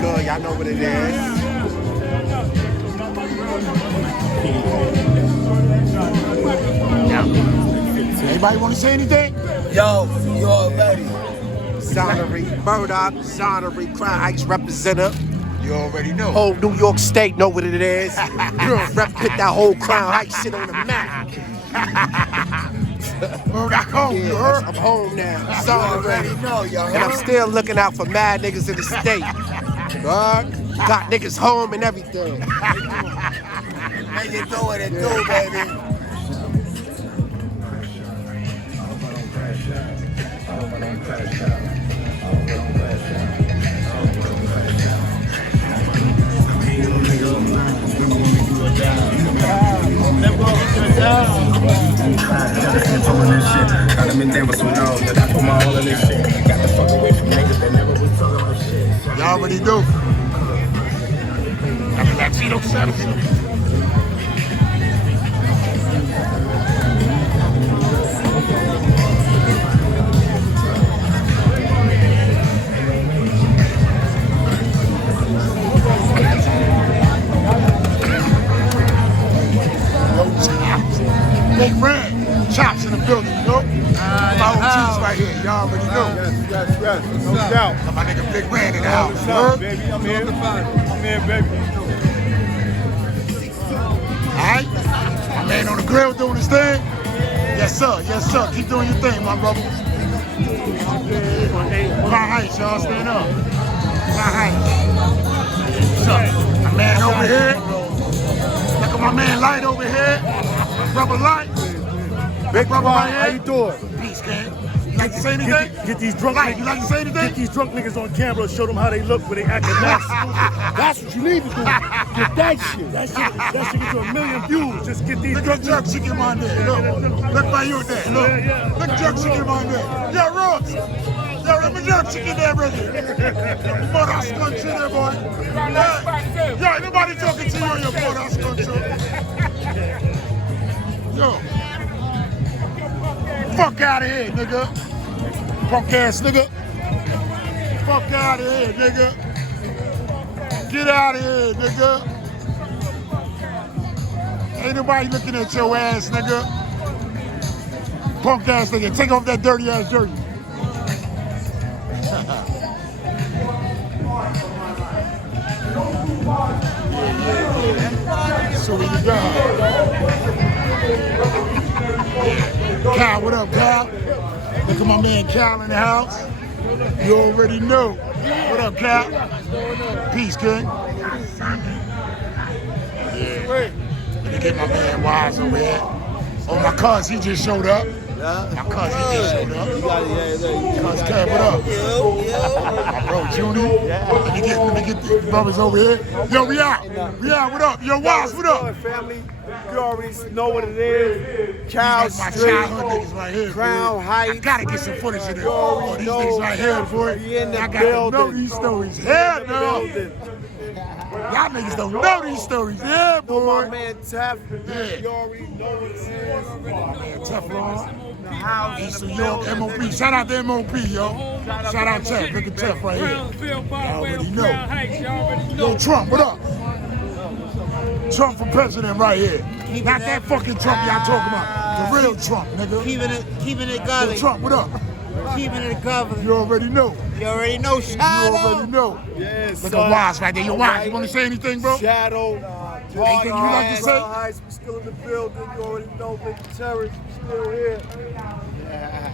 good? Y'all know what it is. Anybody want to say anything? Yo, you already. Sonory, Murdoch, Sonory, Crown Heights representative. You already know. Whole New York State know what it is. Rep put that whole Crown Heights shit on the map. Murdoch home, you heard? I'm home now. You already know, yo. And I'm still looking out for mad niggas in the state. Got niggas home and everything. Make it do what it do, baby. Y'all already do. I'm Latino service. Bklyn, chops in the building, you know? My OGs right here, y'all already know. Yes, no doubt. My nigga Bklyn in the house, you heard? Baby, I'm here, baby. Alright? My man on the grill doing his thing? Yes, sir. Keep doing your thing, my brother. Crown Heights, y'all, stand up. Crown Heights. What's up? My man over here. Look at my man Light over here. Brother Light. Big brother right how here. you doing? Peace, gang. You like to say anything? Get these drunk Light, niggas. you like to say anything? Get these drunk niggas on camera and show them how they look when they acting nice. That's what you need to do. Get that shit. That shit get to 1 million views. Just get these Look drunk at jerk niggas. chicken on there. Look by you there. Look. Look jerk chicken on there. Yo, Rooks. Yo, remember jerk chicken there, brother. Mother skunk shit there, boy. Yo, ain't nobody talking to you on your mother skunk shit. Yo. Fuck out of here, nigga. Punk ass nigga. Fuck out of here, nigga. Get out of here, nigga. Ain't nobody looking at your ass, nigga. Punk ass nigga. Take off that dirty ass jersey. So we go. Cal, what up, Cal? Look at my man Cal in the house. You already know. What up, Cal? Peace, King. Yeah. Let me get my man Wise over here. Oh, my cuz, he just showed up. My cuz, he just showed up. Cuz, Kev, what up? My bro, Judy. Let me get the brothers over here. Yo, we out. What up? Yo, Wise, what up? Family, you already know what it is. Cow These my Street, childhood niggas right here. Crown boy. Heights. I gotta get some footage of this. You already These niggas right here, boy. We in the I gotta know building. these stories. Yeah, no. Y'all niggas don't know these stories. Yeah, My boy. man Tef, Yeah. you already know what it is. My man Teflon. The house, East in New the York, building. MOP. Shout out to MOP, yo. Shout out Tef. Look at Tef right here. Y'all already know. Yo, Trump, what up? Trump for president right here. Not that fucking Trump y'all talking about. The real Trump, nigga. Keeping it Yo, godly. Trump, what up? Keeping it godly. You already know. You already know, You Shadow. already know. Yes, Look son. at Wise right there. Yo, Wise, you want to say anything, bro? Shadow. Anything you like to say? Heights, we still in the building. You already know, Big Terrence, still here.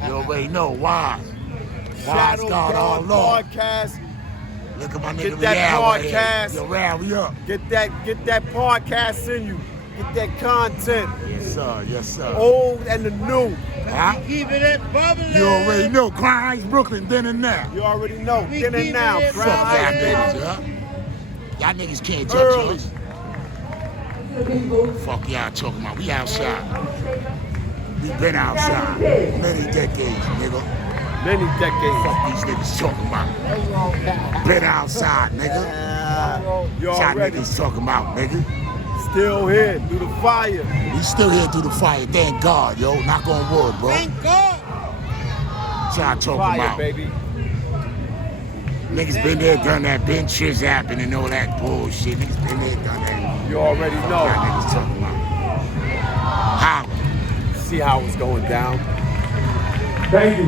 You already know. Wise. Wise Shadow God all Lord. podcast. Look at my nigga Get that Real right here. podcast. Yo, Real, we up. Get that podcast in you. Get that content. Yes, sir. Yes, sir. Old and the new. Huh? Keeping it bubbling. You already know. Crown Heights, Brooklyn, then and now. You already know. We Then and keeping now. it Fuck Crown that, Heights, baby. baby. Y'all niggas can't touch Early. us. Fuck y'all talking about. We outside. We been outside. Many decades, nigga. Many decades. Fuck these niggas talking about. Been outside, nigga. You Y'all already niggas talking about, nigga. still here through the fire. We still here through the fire. Thank God, yo. Knock on wood, bro. Thank God. What y'all talking Fire, about. baby. Niggas been there, done that. Been Triz apping and all that bullshit. Niggas been there, done that. You already know. Y'all niggas talking about. How? See how it's going down. Thank you.